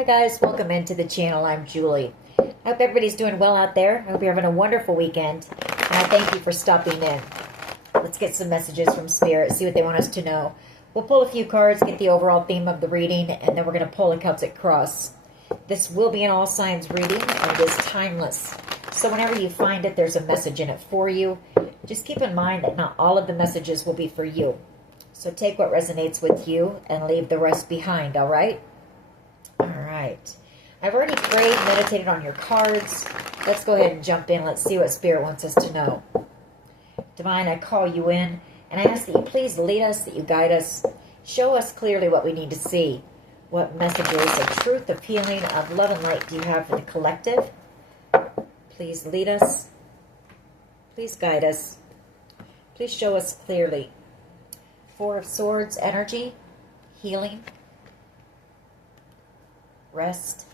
Hi guys, welcome into the channel. I'm Julie. I hope everybody's doing well out there. I hope you're having a wonderful weekend. And I thank you for stopping in. Let's get some messages from Spirit, see what they want us to know. We'll pull a few cards, get the overall theme of the reading, and then we're going to pull a Celtic cross. This will be an all signs reading, and it is timeless. So whenever you find it, there's a message in it for you. Just keep in mind that not all of the messages will be for you. So take what resonates with you and leave the rest behind, all right? All right. I've already prayed, meditated on your cards. Let's go ahead and jump in. Let's see what Spirit wants us to know. Divine, I call you in, and I ask that you please lead us, that you guide us. Show us clearly what we need to see. What messages of truth, of healing, of love and light do you have for the collective? Please lead us. Please guide us. Please show us clearly. Four of Swords, energy, healing, rest,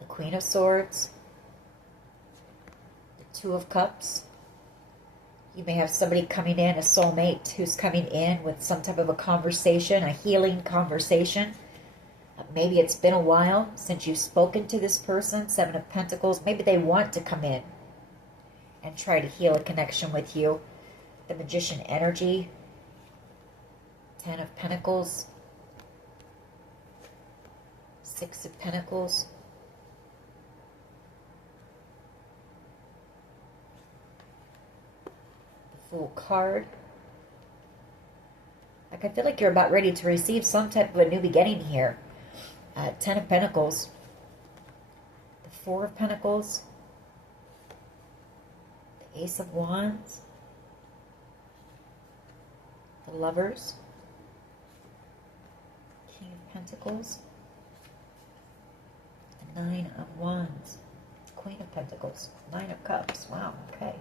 the Queen of Swords, the Two of Cups. You may have somebody coming in, a soulmate who's coming in with some type of a conversation, a healing conversation. Maybe it's been a while since you've spoken to this person, Seven of Pentacles. Maybe they want to come in and try to heal a connection with you. The Magician energy, Ten of Pentacles, Six of Pentacles, the Fool card. Like, I feel like you're about ready to receive some type of a new beginning here. Ten of Pentacles, the Four of Pentacles, the Ace of Wands, the Lovers, King of Pentacles, the Nine of Wands, Queen of Pentacles, Nine of Cups. Wow, okay.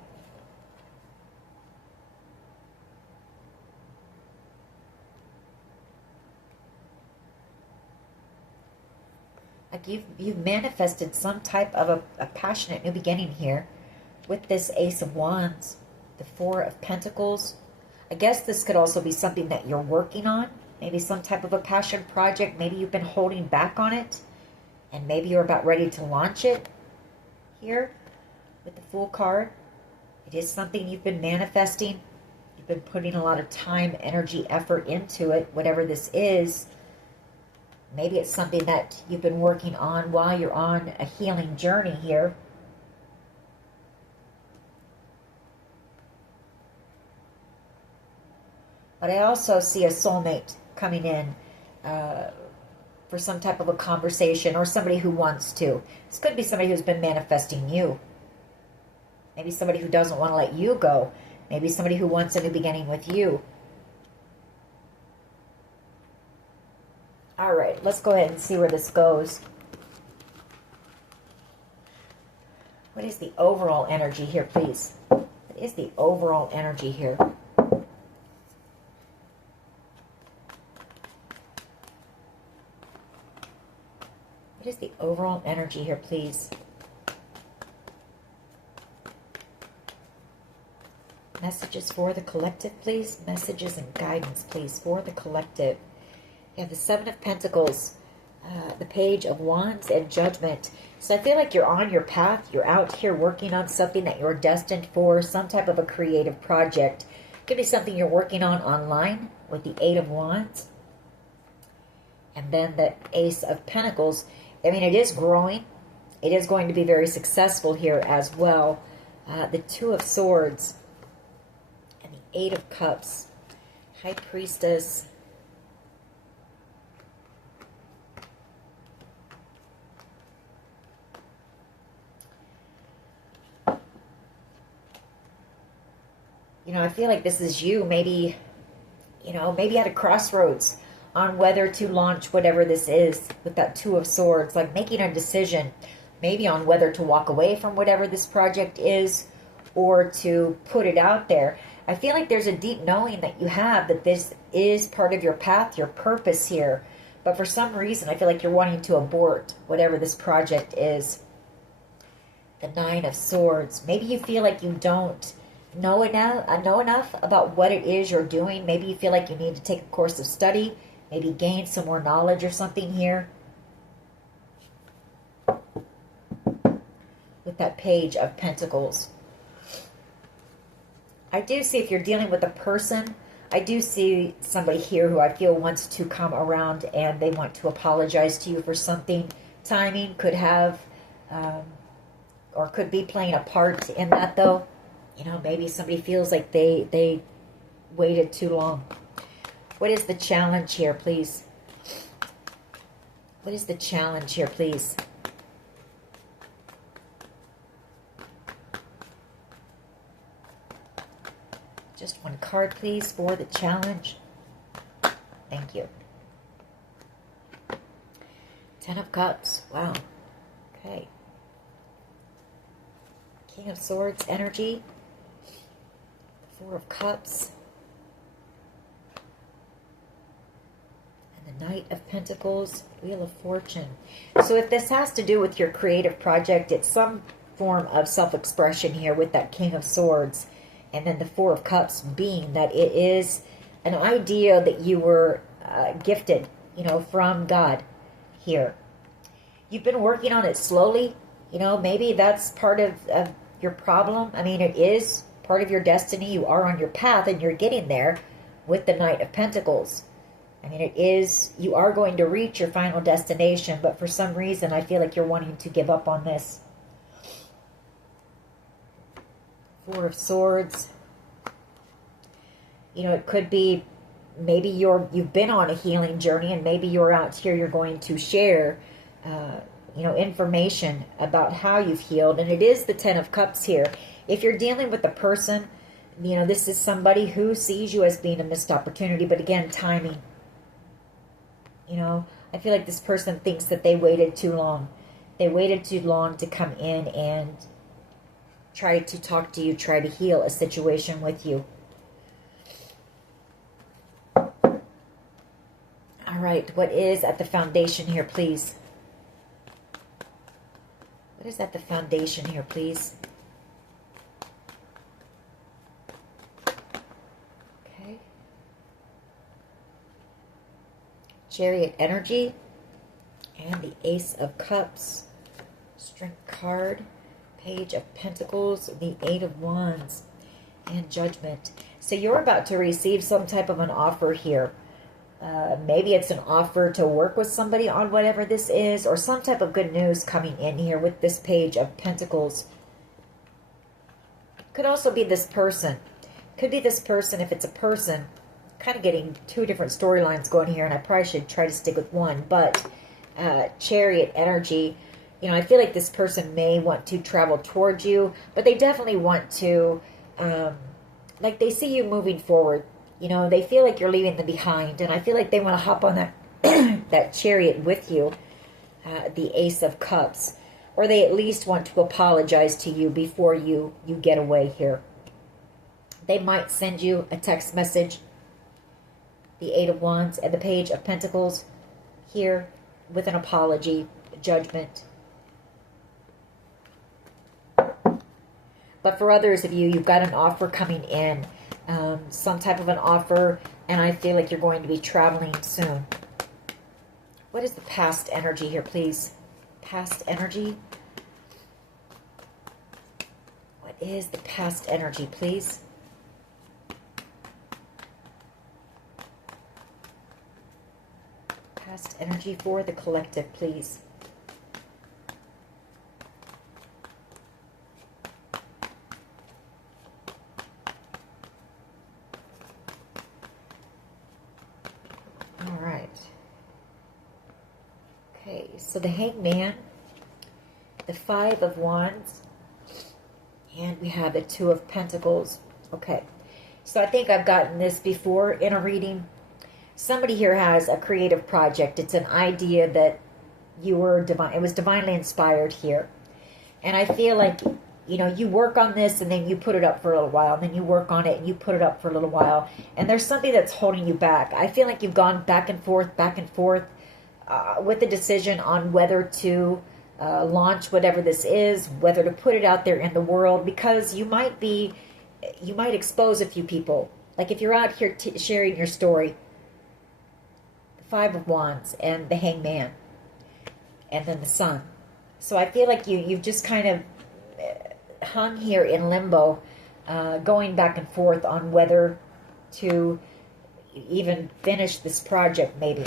Like you've manifested some type of a passionate new beginning here with this Ace of Wands, the Four of Pentacles. I guess this could also be something that you're working on, maybe some type of a passion project. Maybe you've been holding back on it, and maybe you're about ready to launch it here with the Fool card. It is something you've been manifesting. You've been putting a lot of time, energy, effort into it, whatever this is. Maybe it's something that you've been working on while you're on a healing journey here. But I also see a soulmate coming in for some type of a conversation, or somebody who wants to. This could be somebody who's been manifesting you. Maybe somebody who doesn't want to let you go. Maybe somebody who wants a new beginning with you. All right, let's go ahead and see where this goes. What is the overall energy here, please? What is the overall energy here? What is the overall energy here, please? Messages for the collective, please. Messages and guidance, please, for the collective. You have the Seven of Pentacles, the Page of Wands, and Judgment. So I feel like you're on your path. You're out here working on something that you're destined for, some type of a creative project. It could be something you're working on online with the Eight of Wands. And then the Ace of Pentacles. I mean, it is growing. It is going to be very successful here as well. The Two of Swords and the Eight of Cups. High Priestess. You know, I feel like this is you, maybe, you know, maybe at a crossroads on whether to launch whatever this is with that Two of Swords, like making a decision, maybe on whether to walk away from whatever this project is or to put it out there. I feel like there's a deep knowing that you have that this is part of your path, your purpose here. But for some reason, I feel like you're wanting to abort whatever this project is. The Nine of Swords. Maybe you feel like you don't know enough about what it is you're doing. Maybe you feel like you need to take a course of study, maybe gain some more knowledge or something here. with that Page of Pentacles. I do see, if you're dealing with a person, I do see somebody here who I feel wants to come around and they want to apologize to you for something. Timing could have, or could be playing a part in that, though. You know, maybe somebody feels like they waited too long. What is the challenge here, please? What is the challenge here, please? Just one card, please, for the challenge. Thank you. Ten of Cups. Wow. Okay. King of Swords energy. Four of Cups. And the Knight of Pentacles. Wheel of Fortune. So if this has to do with your creative project, it's some form of self-expression here with that King of Swords. And then the Four of Cups being that it is an idea that you were gifted, you know, from God here. You've been working on it slowly. You know, maybe that's part of your problem. I mean, it is part of your destiny. You are on your path and you're getting there with the Knight of Pentacles. I mean, it is, you are going to reach your final destination, but for some reason, I feel like you're wanting to give up on this. Four of Swords. You know, it could be maybe you've been on a healing journey, and maybe you're out here, you're going to share, you know, information about how you've healed. And it is the Ten of Cups here. If you're dealing with a person, you know, this is somebody who sees you as being a missed opportunity. But again, timing. You know, I feel like this person thinks that they waited too long. They waited too long to come in and try to talk to you, try to heal a situation with you. All right, what is at the foundation here, please? What is at the foundation here, please? Okay. Chariot energy and the Ace of Cups. Strength card. Page of Pentacles, the Eight of Wands, and Judgment. So you're about to receive some type of an offer here. Maybe it's an offer to work with somebody on whatever this is, or some type of good news coming in here with this Page of Pentacles. Could also be this person. Could be this person if it's a person. Kind of getting two different storylines going here, and I probably should try to stick with one. But Chariot energy. You know, I feel like this person may want to travel towards you, but they definitely want to, like they see you moving forward. You know, they feel like you're leaving them behind, and I feel like they want to hop on that that chariot with you, the Ace of Cups, or they at least want to apologize to you before you get away here. They might send you a text message, the Eight of Wands and the Page of Pentacles here with an apology, Judgment. But for others of you, you've got an offer coming in, some type of an offer, and I feel like you're going to be traveling soon. What is the past energy here, please? Past energy. What is the past energy, please? Past energy for the collective, please. So the Hangman, the Five of Wands, and we have the Two of Pentacles. Okay, so I think I've gotten this before in a reading. Somebody here has a creative project. It's an idea that you were divine. It was divinely inspired here. And I feel like, you know, you work on this and then you put it up for a little while. And then you work on it and you put it up for a little while. And there's something that's holding you back. I feel like you've gone back and forth, with the decision on whether to launch whatever this is, whether to put it out there in the world, because you might expose a few people. Like if you're out here sharing your story, the Five of Wands and the Hangman, and then the Sun. So I feel like you've just kind of hung here in limbo, going back and forth on whether to even finish this project, maybe.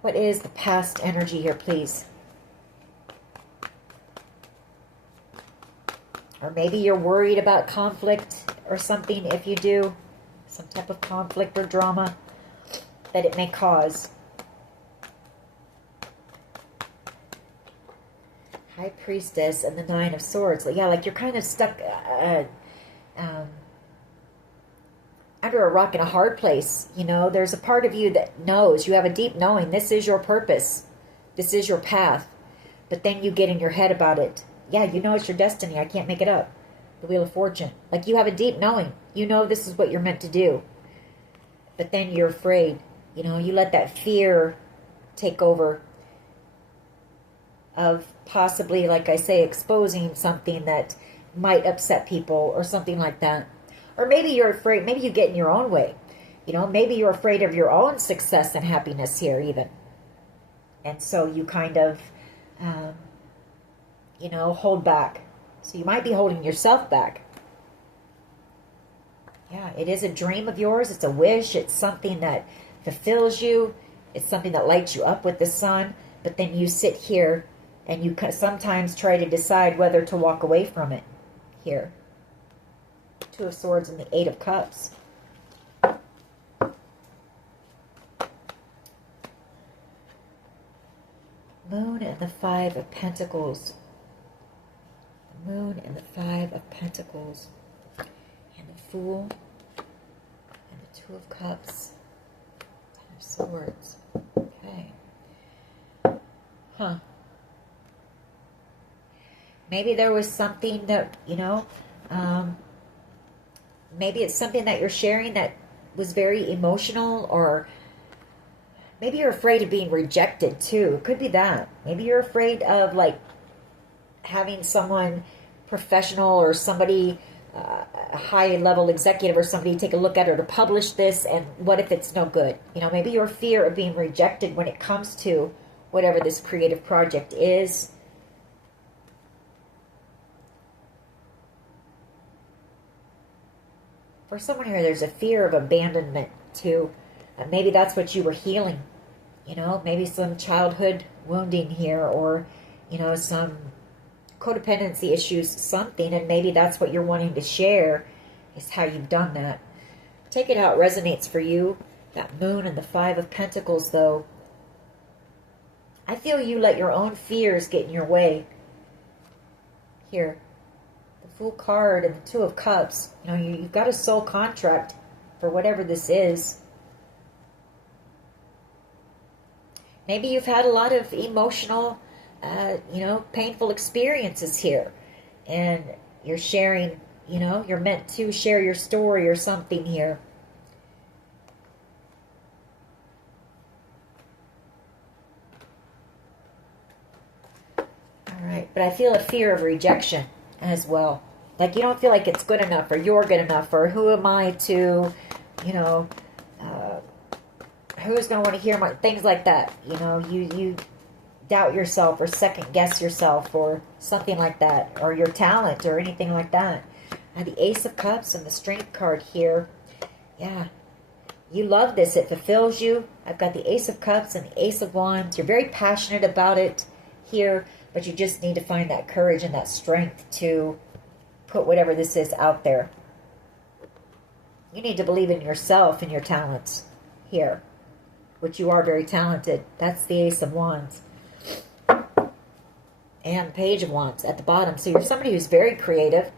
What is the past energy here, please? Or maybe you're worried about conflict or something, if you do. Some type of conflict or drama that it may cause. High Priestess and the Nine of Swords. Yeah, like you're kind of stuck under a rock in a hard place. You know, there's a part of you that knows, you have a deep knowing, this is your purpose, this is your path, but then you get in your head about it. Yeah, you know it's your destiny, I can't make it up. The Wheel of Fortune. Like you have a deep knowing, you know this is what you're meant to do, but then you're afraid. You know, you let that fear take over of possibly, like I say, exposing something that might upset people or something like that. Or maybe you're afraid, maybe you get in your own way. You know, maybe you're afraid of your own success and happiness here even. And so you kind of, you know, hold back. So you might be holding yourself back. Yeah, it is a dream of yours. It's a wish. It's something that fulfills you. It's something that lights you up with the sun. But then you sit here and you sometimes try to decide whether to walk away from it here. Two of Swords and the Eight of Cups. Moon and the Five of Pentacles. The Moon and the Five of Pentacles. And the Fool. And the Two of Cups. Ten of Swords. Okay. Huh. Maybe there was something that, you know, maybe it's something that you're sharing that was very emotional, or maybe you're afraid of being rejected too. It could be that. Maybe you're afraid of like having someone professional or somebody, a high level executive or somebody take a look at it or to publish this, and what if it's no good? You know, maybe your fear of being rejected when it comes to whatever this creative project is. For someone here, there's a fear of abandonment too. Maybe that's what you were healing. You know, maybe some childhood wounding here, or, you know, some codependency issues, something, and maybe that's what you're wanting to share, is how you've done that. Take it how it resonates for you. That Moon and the Five of Pentacles, though. I feel you let your own fears get in your way. Here. Fool card and the Two of Cups. You know, you've got a soul contract for whatever this is. Maybe you've had a lot of emotional, you know, painful experiences here. And you're sharing, you know, you're meant to share your story or something here. All right, but I feel a fear of rejection as well. Like you don't feel like it's good enough, or you're good enough, or who am I to, you know, who's going to want to hear my things like that. You know, you doubt yourself or second guess yourself or something like that, or your talent or anything like that. The Ace of Cups and the Strength card here. Yeah, you love this. It fulfills you. I've got the Ace of Cups and the Ace of Wands. You're very passionate about it here, but you just need to find that courage and that strength to put whatever this is out there. You need to believe in yourself and your talents here, which you are very talented. That's the Ace of Wands. And Page of Wands at the bottom. So you're somebody who's very creative.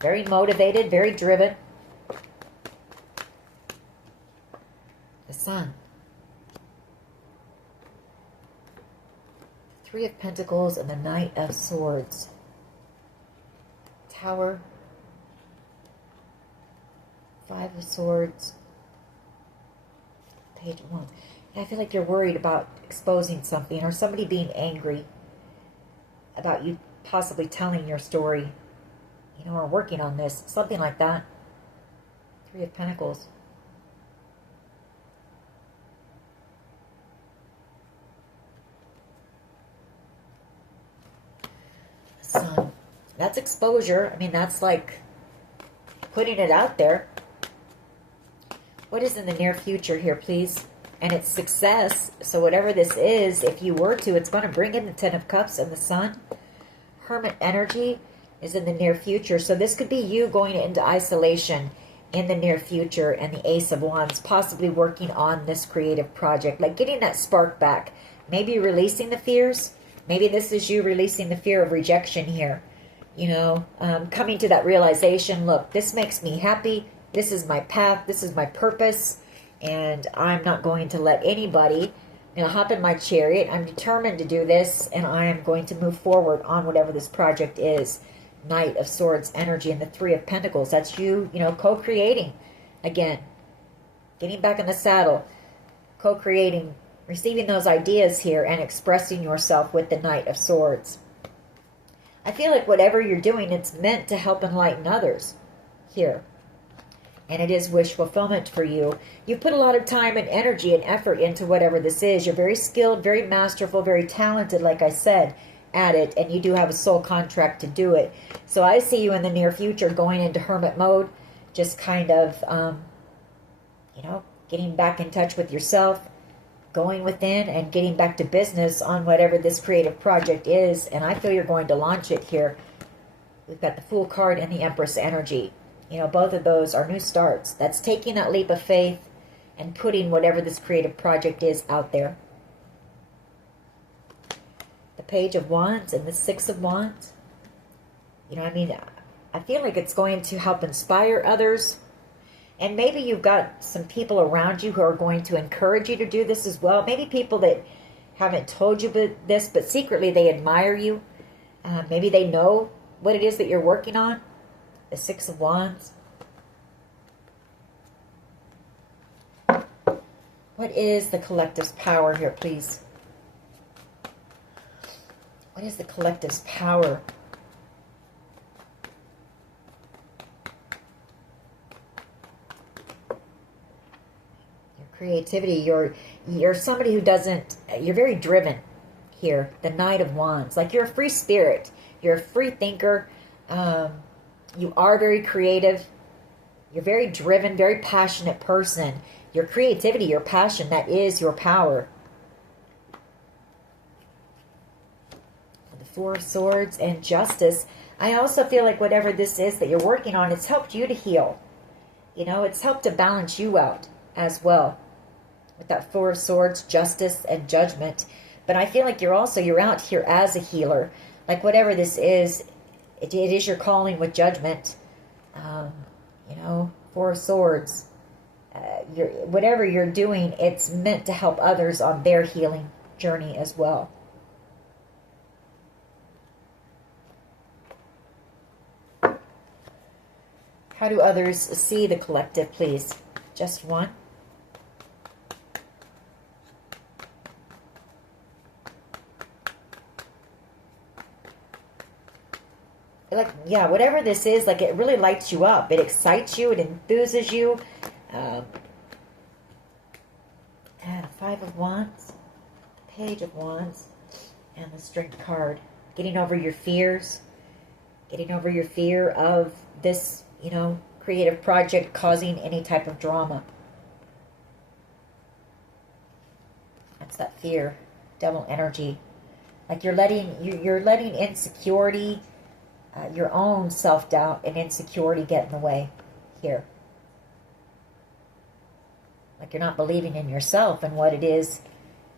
Very motivated, very driven. The Sun. Three of Pentacles and the Knight of Swords. Tower. Five of Swords. Page of Wands. I feel like you're worried about exposing something, or somebody being angry about you possibly telling your story, you know, or working on this, something like that. Three of Pentacles. Sun. That's exposure. I mean, that's like putting it out there. What is in the near future here, please? And it's success. So whatever this is, if you were to, it's going to bring in the Ten of Cups and the Sun. Hermit energy is in the near future. So this could be you going into isolation in the near future, and the Ace of Wands, possibly working on this creative project, like getting that spark back. Maybe releasing the fears. Maybe this is you releasing the fear of rejection here. You know, coming to that realization, look, this makes me happy. This is my path. This is my purpose. And I'm not going to let anybody, you know, hop in my chariot. I'm determined to do this, and I am going to move forward on whatever this project is. Knight of Swords energy and the Three of Pentacles. That's you, you know, co-creating again. Getting back in the saddle. Co-creating. Receiving those ideas here and expressing yourself with the Knight of Swords. I feel like whatever you're doing, it's meant to help enlighten others here. And it is wish fulfillment for you. You put a lot of time and energy and effort into whatever this is. You're very skilled, very masterful, very talented, like I said, at it. And you do have a soul contract to do it. So I see you in the near future going into hermit mode. Just kind of, you know, getting back in touch with yourself. Going within and getting back to business on whatever this creative project is. And I feel you're going to launch it here. We've got the Fool card and the Empress energy. You know, both of those are new starts. That's taking that leap of faith and putting whatever this creative project is out there. The Page of Wands and the Six of Wands. You know, I mean, I feel like it's going to help inspire others. And maybe you've got some people around you who are going to encourage you to do this as well. Maybe people that haven't told you this, but secretly they admire you. Maybe they know what it is that you're working on. The Six of Wands. What is the collective's power here, please? What is the collective's power? Creativity. You're somebody who doesn't, you're very driven here. The Knight of Wands. Like you're a free spirit. You're a free thinker. You are very creative. You're very driven, very passionate person. Your creativity, your passion, that is your power. The Four of Swords and Justice. I also feel like whatever this is that you're working on, it's helped you to heal. You know, it's helped to balance you out as well. With that Four of Swords, Justice, and Judgment. But I feel like you're out here as a healer. Like whatever this is, it is your calling with Judgment. You know, Four of Swords. Whatever you're doing, it's meant to help others on their healing journey as well. How do others see the collective, please? Just one. Like, yeah, whatever this is, like it really lights you up. It excites you. It enthuses you. And Five of Wands, Page of Wands, and the Strength card. Getting over your fears. Getting over your fear of this, you know, creative project causing any type of drama. That's that fear. Devil energy. Like you're letting insecurity, your own self-doubt and insecurity get in the way here. Like you're not believing in yourself and what it is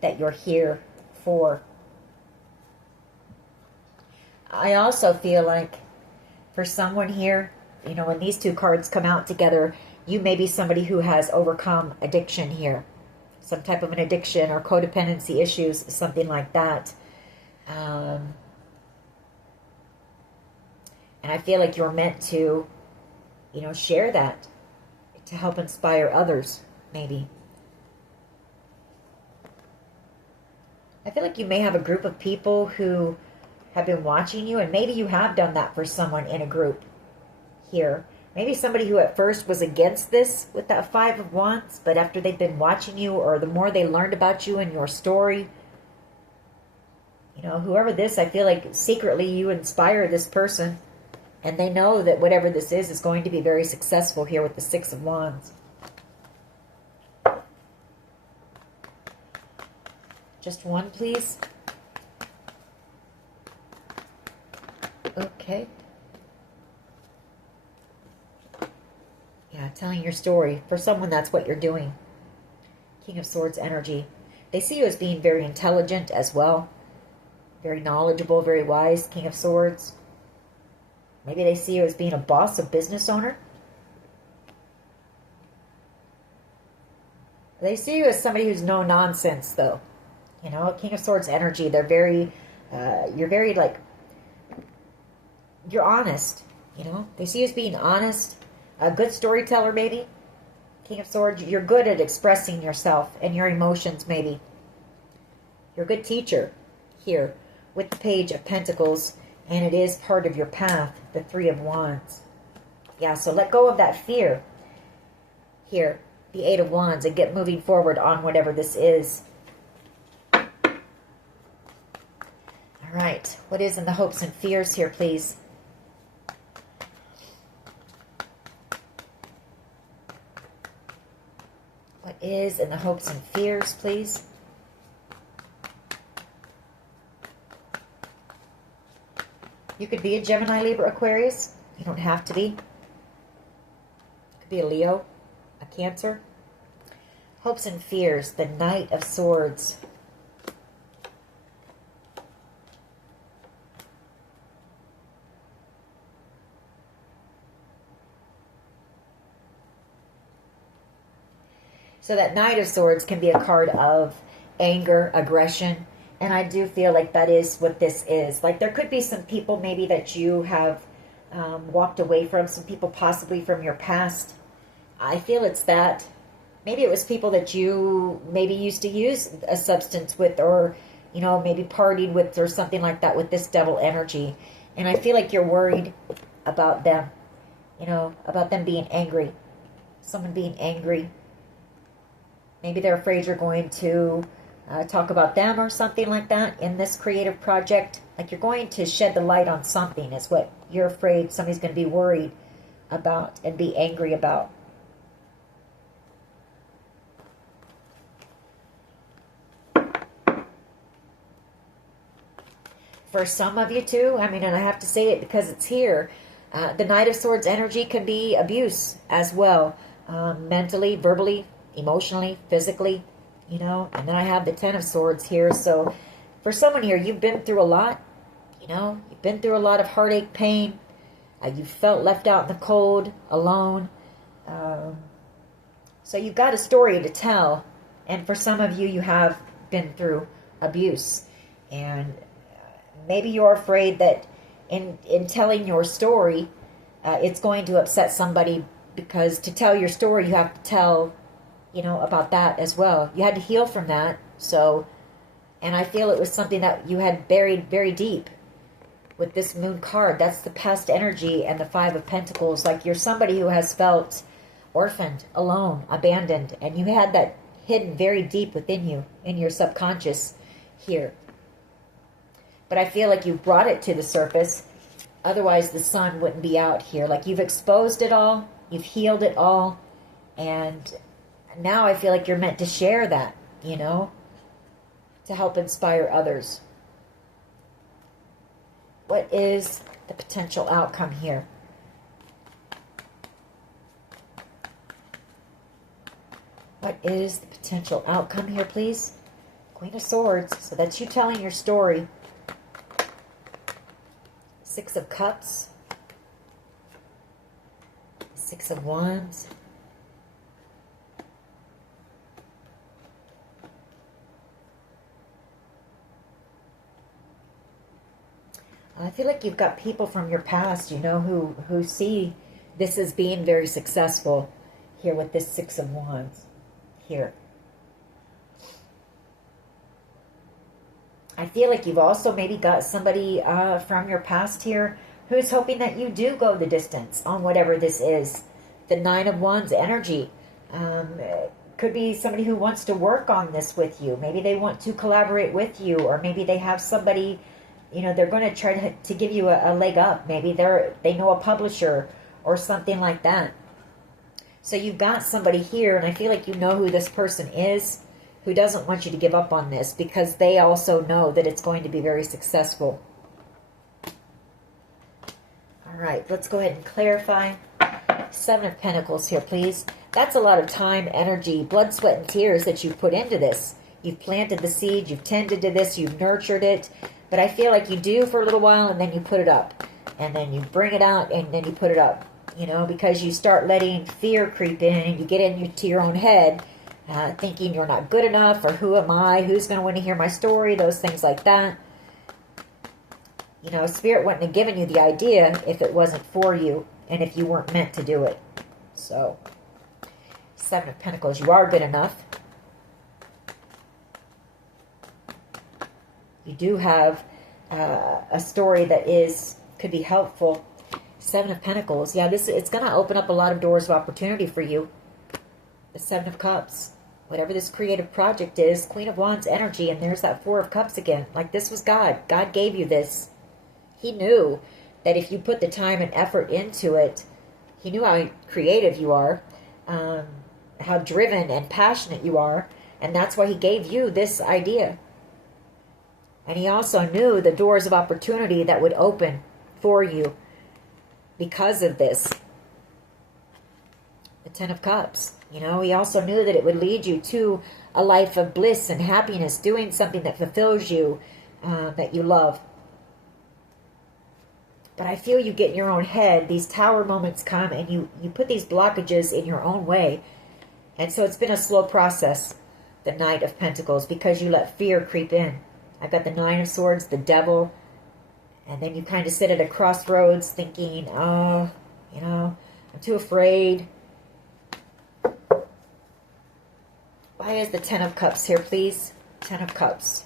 that you're here for. I also feel like for someone here, you know, when these two cards come out together, you may be somebody who has overcome addiction here. Some type of an addiction or codependency issues, something like that. And I feel like you're meant to, you know, share that to help inspire others, maybe. I feel like you may have a group of people who have been watching you, and maybe you have done that for someone in a group here. Maybe somebody who at first was against this with that Five of Wands, but after they've been watching you, or the more they learned about you and your story, you know, whoever this, I feel like secretly you inspire this person, and they know that whatever this is going to be very successful here with the Six of Wands. Just one, please. Okay. Yeah, telling your story. For someone, that's what you're doing. King of Swords energy. They see you as being very intelligent as well. Very knowledgeable, very wise. King of Swords. Maybe they see you as being a boss, a business owner. They see you as somebody who's no nonsense, though. You know, King of Swords energy. They're very, you're very, like, you're honest. You know, they see you as being honest. A good storyteller, maybe. King of Swords, you're good at expressing yourself and your emotions, maybe. You're a good teacher here with the Page of Pentacles, and it is part of your path, the Three of Wands. Yeah, so let go of that fear here, the Eight of Wands, and get moving forward on whatever this is. All right, what is in the hopes and fears here, please? What is in the hopes and fears, please? You could be a Gemini, Libra, Aquarius. You don't have to be. You could be a Leo, a Cancer. Hopes and fears, the Knight of Swords. So that Knight of Swords can be a card of anger, aggression, and I do feel like that is what this is. Like there could be some people maybe that you have walked away from, some people possibly from your past. I feel it's that. Maybe it was people that you maybe used to use a substance with, or, you know, maybe partied with or something like that with this Devil energy. And I feel like you're worried about them, you know, about them being angry. Someone being angry. Maybe they're afraid you're going to talk about them or something like that in this creative project. Like you're going to shed the light on something is what you're afraid somebody's going to be worried about and be angry about. For some of you too, I mean, and I have to say it because it's here, the Knight of Swords energy can be abuse as well. Mentally, verbally, emotionally, physically, you know. And then I have the Ten of Swords here. So for someone here, you've been through a lot, you know. You've been through a lot of heartache, pain. You felt left out in the cold, alone. So you've got a story to tell. And for some of you, you have been through abuse. And maybe you're afraid that in telling your story, it's going to upset somebody, because to tell your story, you have to tell, you know, about that as well. You had to heal from that. So, and I feel it was something that you had buried very deep with this Moon card. That's the past energy and the Five of Pentacles. Like you're somebody who has felt orphaned, alone, abandoned, and you had that hidden very deep within you, in your subconscious here. But I feel like you brought it to the surface. Otherwise, the sun wouldn't be out here. Like you've exposed it all. You've healed it all. And now I feel like you're meant to share that, you know, to help inspire others. What is the potential outcome here? What is the potential outcome here, please? Queen of Swords. So that's you telling your story. Six of Cups. Six of Wands. I feel like you've got people from your past, you know, who see this as being very successful here with this Six of Wands here. I feel like you've also maybe got somebody from your past here who's hoping that you do go the distance on whatever this is. The Nine of Wands energy. Could be somebody who wants to work on this with you. Maybe they want to collaborate with you, or maybe they have somebody, they're going to try to give you a leg up. Maybe they know a publisher or something like that. So you've got somebody here, and I feel like you know who this person is, who doesn't want you to give up on this, because they also know that it's going to be very successful. All right, let's go ahead and clarify. Seven of Pentacles here, please. That's a lot of time, energy, blood, sweat, and tears that you've put into this. You've planted the seed, you've tended to this, you've nurtured it. But I feel like you do for a little while, and then you put it up. And then you bring it out, and then you put it up. Because you start letting fear creep in, and you get into your own head, thinking you're not good enough, or who am I, who's going to want to hear my story, those things like that. Spirit wouldn't have given you the idea if it wasn't for you, and if you weren't meant to do it. So, Seven of Pentacles, you are good enough. You do have a story that could be helpful. Seven of Pentacles, yeah, it's going to open up a lot of doors of opportunity for you. The Seven of Cups, whatever this creative project is, Queen of Wands energy, and there's that Four of Cups again. Like, this was God. God gave you this. He knew that if you put the time and effort into it, he knew how creative you are, how driven and passionate you are, and that's why he gave you this idea. And he also knew the doors of opportunity that would open for you because of this. The Ten of Cups. He also knew that it would lead you to a life of bliss and happiness, doing something that fulfills you, that you love. But I feel you get in your own head. These tower moments come, and you put these blockages in your own way. And so it's been a slow process, the Knight of Pentacles, because you let fear creep in. I've got the Nine of Swords, the Devil, and then you kind of sit at a crossroads thinking, oh, I'm too afraid. Why is the Ten of Cups here, please? Ten of Cups.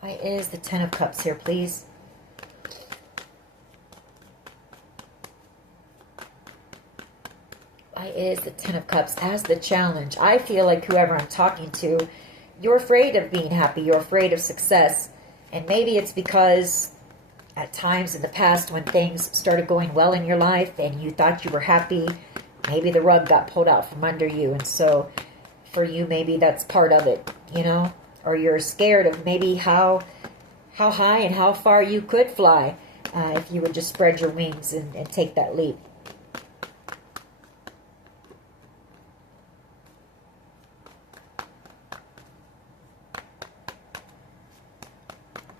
Why is the Ten of Cups here, please? Why is the Ten of Cups as the challenge? I feel like whoever I'm talking to, you're afraid of being happy. You're afraid of success. And maybe it's because at times in the past when things started going well in your life and you thought you were happy, maybe the rug got pulled out from under you. And so for you, maybe that's part of it, Or you're scared of maybe how high and how far you could fly if you would just spread your wings and take that leap.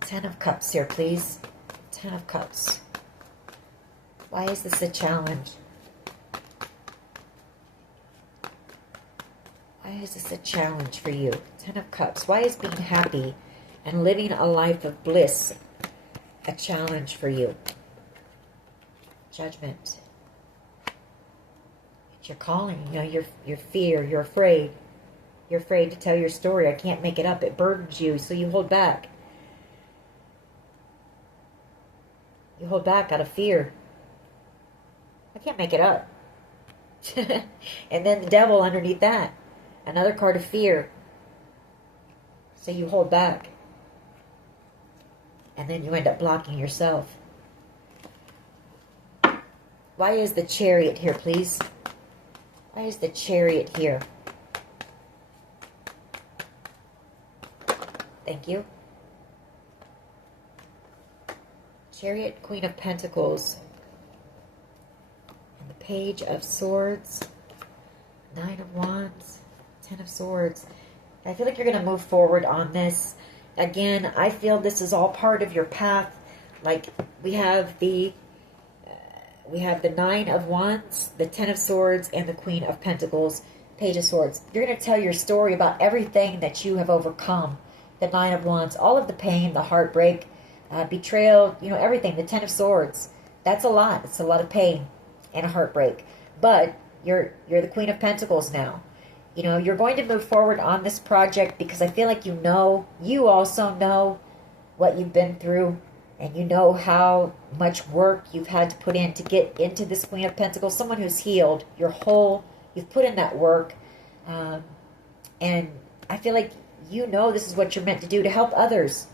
Ten of Cups here, please. Ten of Cups. Why is this a challenge? Why is this a challenge for you? Ten of Cups. Why is being happy and living a life of bliss a challenge for you? Judgment. It's your calling. Your fear. You're afraid. You're afraid to tell your story. I can't make it up. It burdens you, so you hold back. You hold back out of fear. I can't make it up. And then the Devil underneath that. Another card of fear. So you hold back. And then you end up blocking yourself. Why is the Chariot here, please? Why is the Chariot here? Thank you. Chariot, Queen of Pentacles. And the Page of Swords. Nine of Wands. Ten of Swords. I feel like you're going to move forward on this. Again, I feel this is all part of your path. Like we have the Nine of Wands, the Ten of Swords, and the Queen of Pentacles, Page of Swords. You're going to tell your story about everything that you have overcome. The Nine of Wands, all of the pain, the heartbreak, betrayal, everything. The Ten of Swords. That's a lot. It's a lot of pain and a heartbreak. But you're the Queen of Pentacles now. You're going to move forward on this project because I feel like you also know what you've been through. And you know how much work you've had to put in to get into this Queen of Pentacles. Someone who's healed your whole, you've put in that work. And I feel like you know this is what you're meant to do, to help others,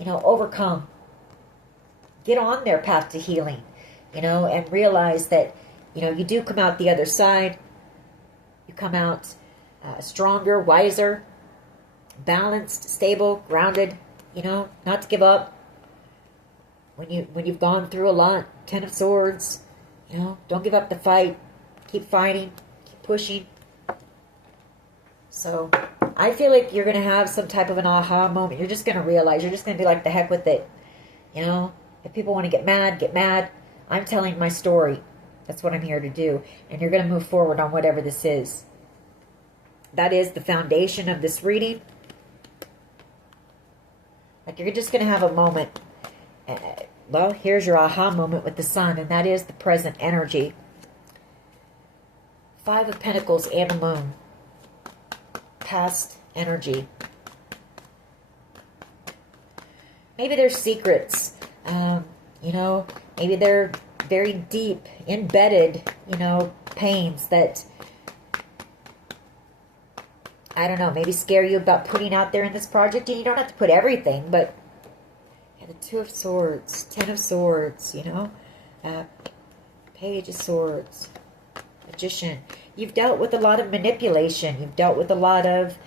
you know, overcome. Get on their path to healing, you know, and realize that, you know, you do come out the other side. You come out stronger, wiser, balanced, stable, grounded, you know, not to give up. When you've gone through a lot, 10 of Swords, you know, don't give up the fight. Keep fighting, keep pushing. So I feel like you're going to have some type of an aha moment. You're just going to realize, you're just going to be like, the heck with it. You know, if people want to get mad, get mad. I'm telling my story. That's what I'm here to do. And you're going to move forward on whatever this is. That is the foundation of this reading. Like, you're just going to have a moment. Well, here's your aha moment with the Sun, and that is the present energy. 5 of Pentacles and the Moon. Past energy. Maybe there's secrets. You know, maybe they're very deep, embedded, you know, pains that, I don't know, maybe scare you about putting out there in this project. And you don't have to put everything, but the 2 of Swords, 10 of Swords, you know, Page of Swords, Magician. You've dealt with a lot of manipulation. You've dealt with a lot of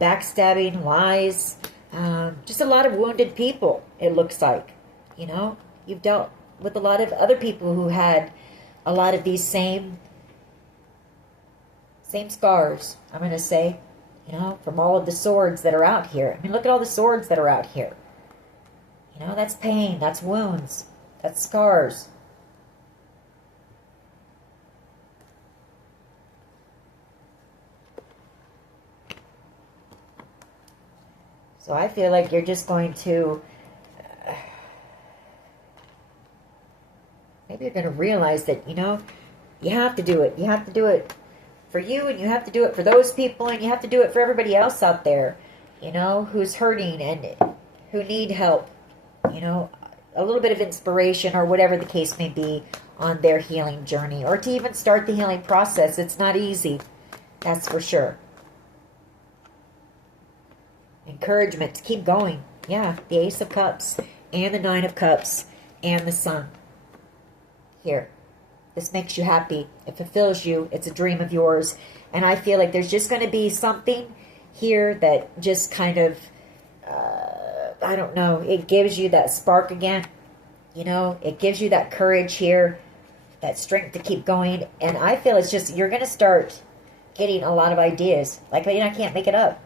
backstabbing, lies, just a lot of wounded people, it looks like, you know. You've dealt with a lot of other people who had a lot of these same scars, I'm going to say, you know, from all of the swords that are out here. I mean, look at all the swords that are out here. You know, that's pain, that's wounds, that's scars. So I feel like you're just going to, maybe you're going to realize that, you know, you have to do it. You have to do it for you, and you have to do it for those people, and you have to do it for everybody else out there, you know, who's hurting and who need help, you know, a little bit of inspiration or whatever the case may be on their healing journey, or to even start the healing process. It's not easy, that's for sure. Encouragement to keep going. Yeah, the Ace of Cups and the 9 of Cups and the Sun. Here. This makes you happy. It fulfills you. It's a dream of yours. And I feel like there's just going to be something here that just kind of, I don't know, it gives you that spark again. You know, it gives you that courage here, that strength to keep going. And I feel it's just, you're going to start getting a lot of ideas. Like, you know, I can't make it up.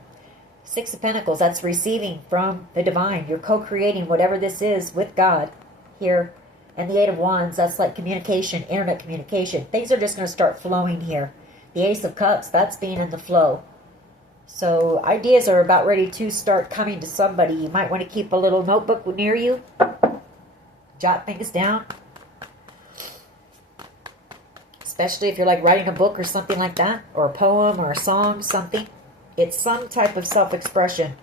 6 of Pentacles, that's receiving from the divine. You're co-creating whatever this is with God here. And the 8 of Wands, that's like communication, internet communication. Things are just going to start flowing here. The Ace of Cups, that's being in the flow. So ideas are about ready to start coming to somebody. You might want to keep a little notebook near you. Jot things down. Especially if you're like writing a book or something like that. Or a poem or a song, something. It's some type of self-expression.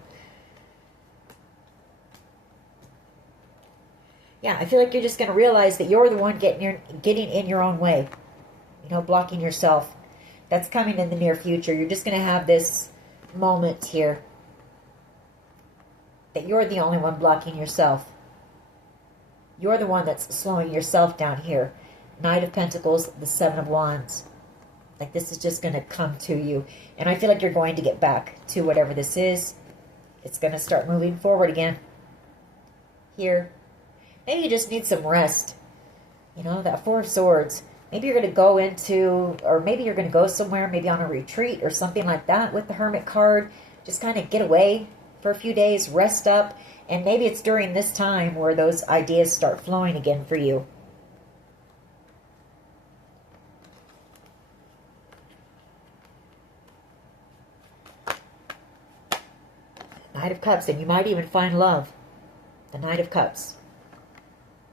Yeah, I feel like you're just going to realize that you're the one getting in your own way. You know, blocking yourself. That's coming in the near future. You're just going to have this moment here. That you're the only one blocking yourself. You're the one that's slowing yourself down here. Knight of Pentacles, the 7 of Wands. Like, this is just going to come to you. And I feel like you're going to get back to whatever this is. It's going to start moving forward again. Here. Maybe you just need some rest. You know, that 4 of Swords. Maybe you're going to go into, or maybe you're going to go somewhere, maybe on a retreat or something like that with the Hermit card. Just kind of get away for a few days, rest up. And maybe it's during this time where those ideas start flowing again for you. Knight of Cups, and you might even find love. The Knight of Cups.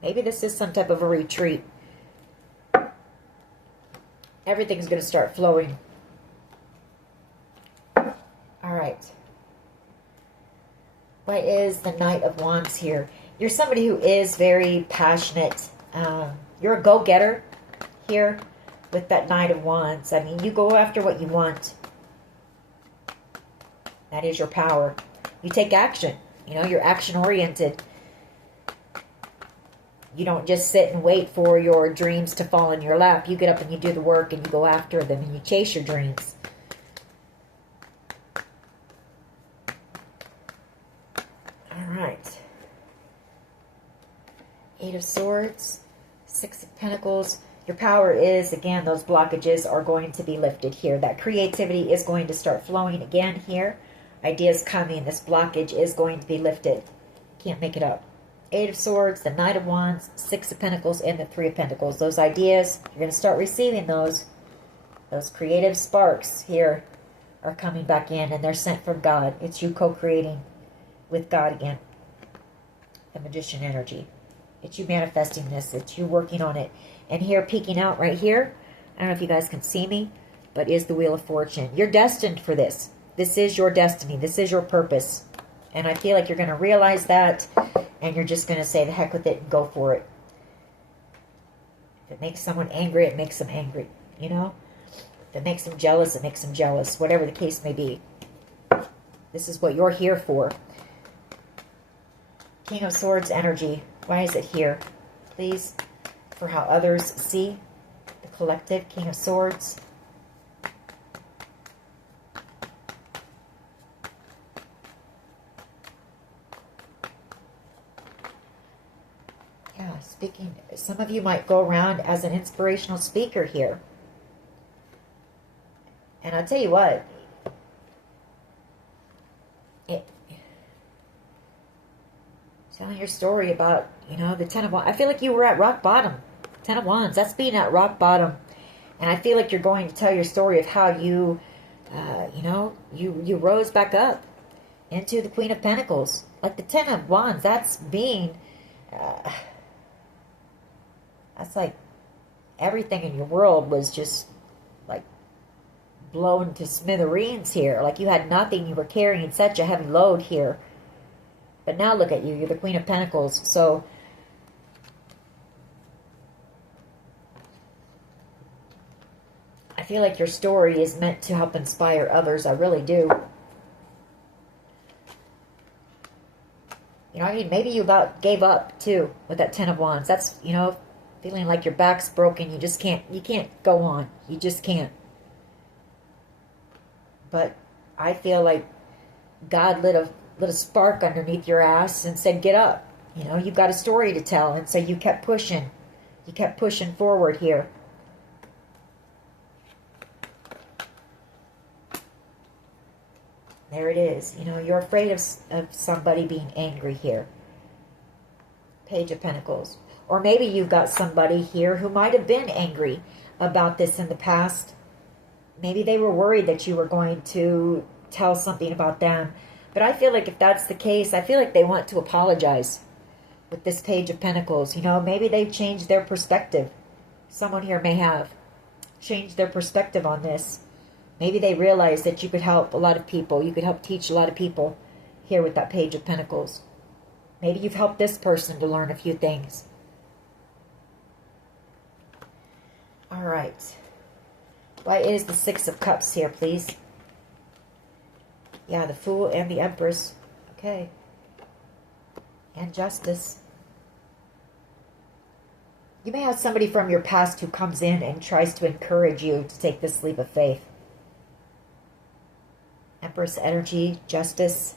Maybe this is some type of a retreat. Everything's going to start flowing. All right. What is the Knight of Wands here? You're somebody who is very passionate. You're a go-getter here with that Knight of Wands. I mean, you go after what you want. That is your power. You take action. You know, you're action-oriented. You don't just sit and wait for your dreams to fall in your lap. You get up and you do the work and you go after them and you chase your dreams. All right. Eight of Swords, Six of Pentacles. Your power is, again, those blockages are going to be lifted here. That creativity is going to start flowing again here. Ideas coming. This blockage is going to be lifted. Can't make it up. Eight of Swords, the Knight of Wands, Six of Pentacles, and the Three of Pentacles. Those ideas, you're going to start receiving those. Those creative sparks here are coming back in, and they're sent from God. It's you co-creating with God again. The Magician energy. It's you manifesting this. It's you working on it. And here, peeking out right here, I don't know if you guys can see me, but is the Wheel of Fortune. You're destined for this. This is your destiny. This is your purpose. And I feel like you're going to realize that, and you're just going to say, the heck with it, and go for it. If it makes someone angry, it makes them angry, you know? If it makes them jealous, it makes them jealous. Whatever the case may be. This is what you're here for. King of Swords energy. Why is it here? Please, for how others see the collective. King of Swords. Yeah, speaking, some of you might go around as an inspirational speaker here. And I'll tell you what, telling your story about, you know, the Ten of Wands. I feel like you were at rock bottom. Ten of Wands, that's being at rock bottom. And I feel like you're going to tell your story of how you, you know, you rose back up into the Queen of Pentacles. Like the Ten of Wands, that's being, that's like everything in your world was just like blown to smithereens here. Like you had nothing. You were carrying such a heavy load here. But now look at you. You're the Queen of Pentacles. So I feel like your story is meant to help inspire others. I really do. You know, I mean, maybe you about gave up too with that Ten of Wands. That's, you know, feeling like your back's broken. You just can't, you can't go on. You just can't. But I feel like God lit a spark underneath your ass and said, get up. You know, you've got a story to tell. And so you kept pushing. You kept pushing forward here. There it is. You know, you're afraid of somebody being angry here. Page of Pentacles. Or maybe you've got somebody here who might have been angry about this in the past. Maybe they were worried that you were going to tell something about them. But I feel like if that's the case, I feel like they want to apologize with this Page of Pentacles. You know, maybe they've changed their perspective. Someone here may have changed their perspective on this. Maybe they realize that you could help a lot of people. You could help teach a lot of people here with that Page of Pentacles. Maybe you've helped this person to learn a few things. All right. Why is the Six of Cups here, please? Yeah, the Fool and the Empress. Okay. And Justice. You may have somebody from your past who comes in and tries to encourage you to take this leap of faith. Empress energy, Justice,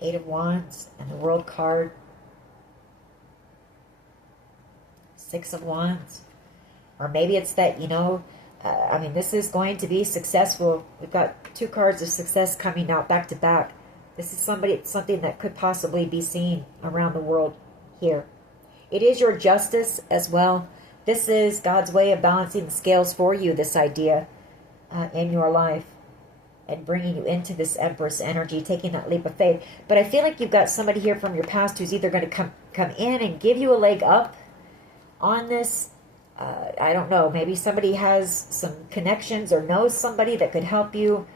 Eight of Wands, and the World card. Six of Wands. Or maybe it's that, you know, I mean, this is going to be successful. We've got two cards of success coming out back to back. This is something that could possibly be seen around the world here. It is your justice as well. This is God's way of balancing the scales for you, this idea in your life. And bringing you into this Empress energy, taking that leap of faith. But I feel like you've got somebody here from your past who's either going to come in and give you a leg up on this. I don't know. Maybe somebody has some connections or knows somebody that could help you.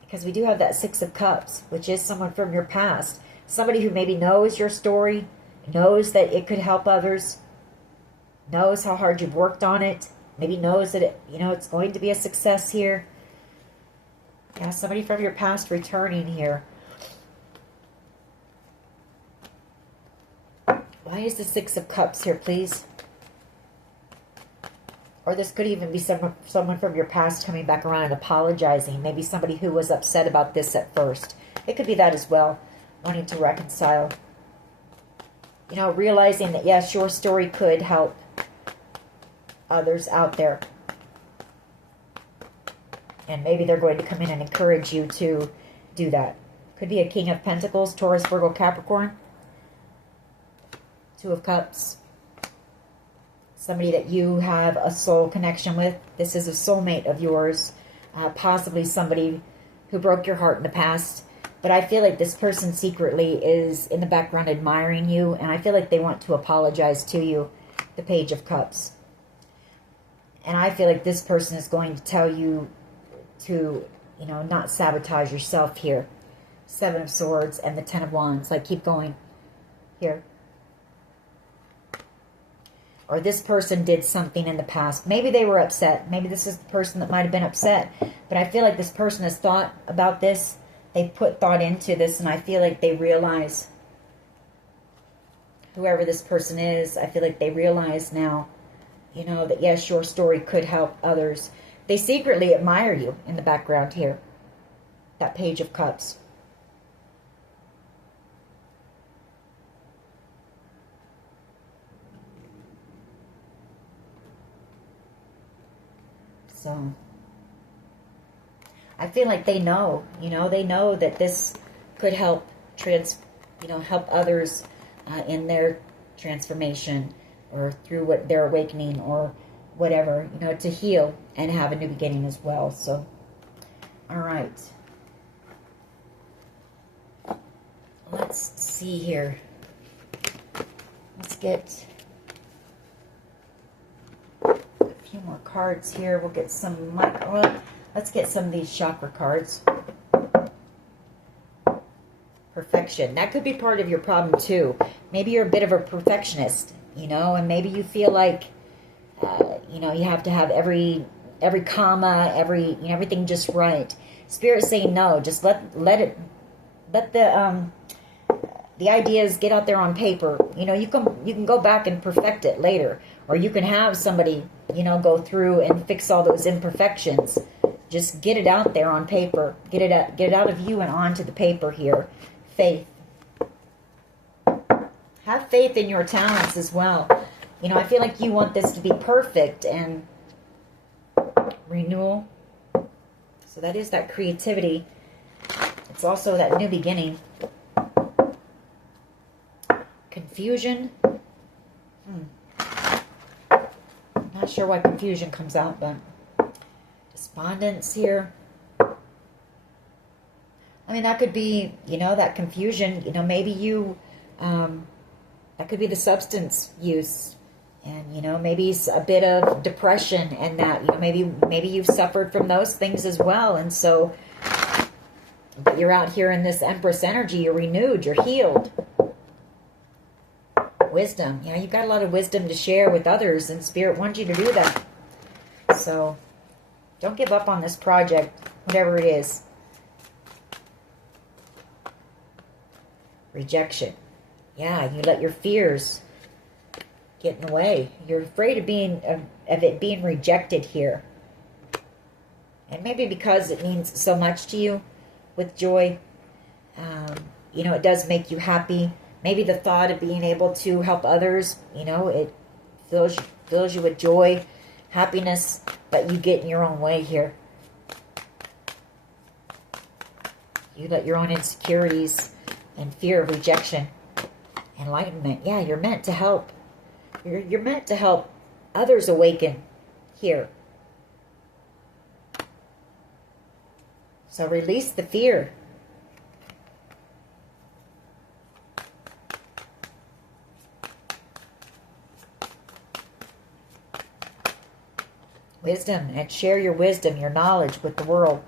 Because we do have that Six of Cups, which is someone from your past. Somebody who maybe knows your story, knows that it could help others, knows how hard you've worked on it, maybe knows that it's going to be a success here. Yeah, somebody from your past returning here. Why is the Six of Cups here, please? Or this could even be someone from your past coming back around and apologizing. Maybe somebody who was upset about this at first. It could be that as well, wanting to reconcile. Realizing that, yes, your story could help others out there. And maybe they're going to come in and encourage you to do that. Could be a King of Pentacles, Taurus, Virgo, Capricorn. Two of Cups. Somebody that you have a soul connection with. This is a soulmate of yours. Possibly somebody who broke your heart in the past. But I feel like this person secretly is in the background admiring you. And I feel like they want to apologize to you. The Page of Cups. And I feel like this person is going to tell you to, not sabotage yourself here. Seven of Swords and the Ten of Wands. Like, keep going here. Or this person did something in the past. Maybe they were upset. Maybe this is the person that might have been upset. But I feel like this person has thought about this. They put thought into this. And I feel like they realize, whoever this person is, I feel like they realize now, that yes, your story could help others. They secretly admire you in the background here. That Page of Cups. So, I feel like they know, they know that this could help help others in their transformation or through what their awakening or whatever, to heal and have a new beginning as well. So, all right. Let's see here. Let's get few more cards here. We'll get some let's get some of these chakra cards. Perfection. That could be part of your problem too. Maybe you're a bit of a perfectionist, and maybe you feel like you have to have every comma, everything just right. Spirit's saying no, just let the ideas get out there on paper. You can go back and perfect it later. Or you can have somebody, go through and fix all those imperfections. Just get it out there on paper. Get it out of you and onto the paper here. Faith. Have faith in your talents as well. I feel like you want this to be perfect. And renewal. So that is that creativity. It's also that new beginning. Confusion. Not sure why confusion comes out, but despondence here. I mean, that could be, that confusion, maybe you, that could be the substance use. And, maybe a bit of depression and that, maybe you've suffered from those things as well. And so, but you're out here in this Empress energy, you're renewed, you're healed. Wisdom. You've got a lot of wisdom to share with others, and Spirit wants you to do that. So, don't give up on this project, whatever it is. Rejection. Yeah, you let your fears get in the way. You're afraid of it being rejected here. And maybe because it means so much to you with joy, it does make you happy. Maybe the thought of being able to help others, it fills you with joy, happiness, but you get in your own way here. You let your own insecurities and fear of rejection. Enlightenment. Yeah, you're meant to help. You're meant to help others awaken here. So release the fear. Wisdom, and share your wisdom, your knowledge with the world.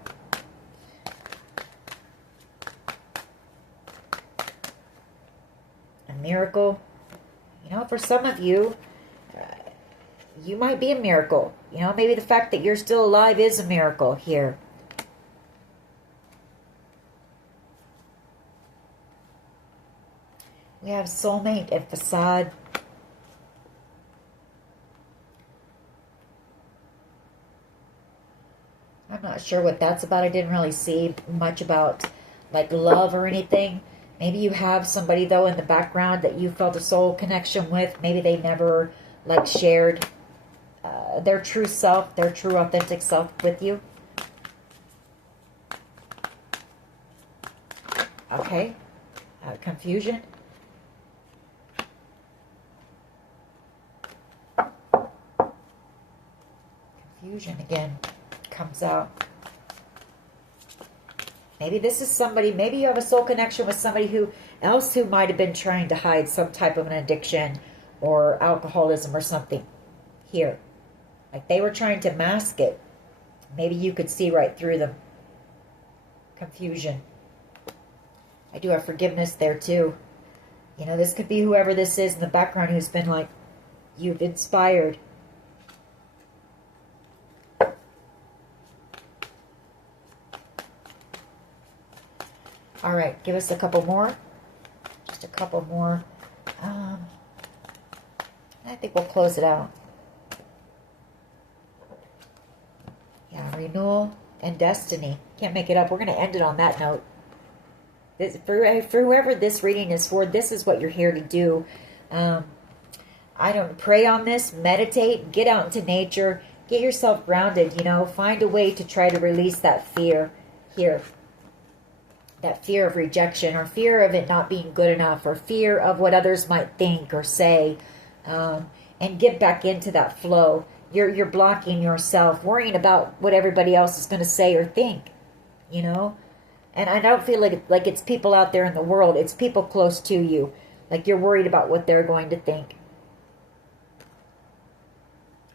miracle. You know, for some of you, you might be a miracle. You know, maybe the fact that you're still alive is a miracle here. We have soulmate and facade. I'm not sure what that's about. I didn't really see much about like love or anything. Maybe you have somebody though in the background that you felt a soul connection with. Maybe they never like shared their true self, their true authentic self with you. Okay. Confusion. Confusion again comes out. Maybe this is somebody, maybe you have a soul connection with somebody who might have been trying to hide some type of an addiction or alcoholism or something here. Like they were trying to mask it. Maybe you could see right through them. Confusion. I do have forgiveness there too. You know, this could be whoever this is in the background who's been like, you've inspired. All right, give us a couple more. Just a couple more. I think we'll close it out. Yeah, renewal and destiny. Can't make it up. We're going to end it on that note. For whoever this reading is for, this is what you're here to do. I don't pray on this, meditate, get out into nature, get yourself grounded, you know, find a way to try to release that fear here. That fear of rejection or fear of it not being good enough or fear of what others might think or say, and get back into that flow. You're blocking yourself, worrying about what everybody else is going to say or think, you know. And I don't feel like it's people out there in the world. It's people close to you. Like you're worried about what they're going to think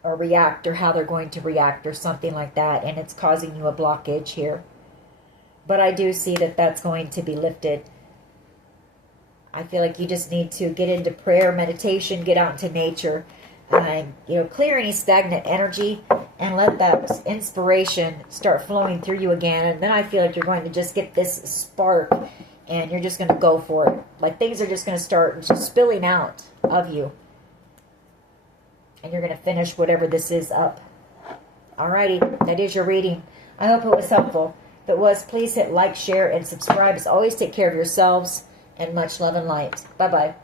or react or how they're going to react or something like that. And it's causing you a blockage here. But I do see that that's going to be lifted. I feel like you just need to get into prayer, meditation, get out into nature, and clear any stagnant energy and let that inspiration start flowing through you again. And then I feel like you're going to just get this spark and you're just going to go for it. Like things are just going to start just spilling out of you. And you're going to finish whatever this is up. Alrighty, that is your reading. I hope it was helpful. If it was, please hit like, share, and subscribe. As always, take care of yourselves, and much love and light. Bye-bye.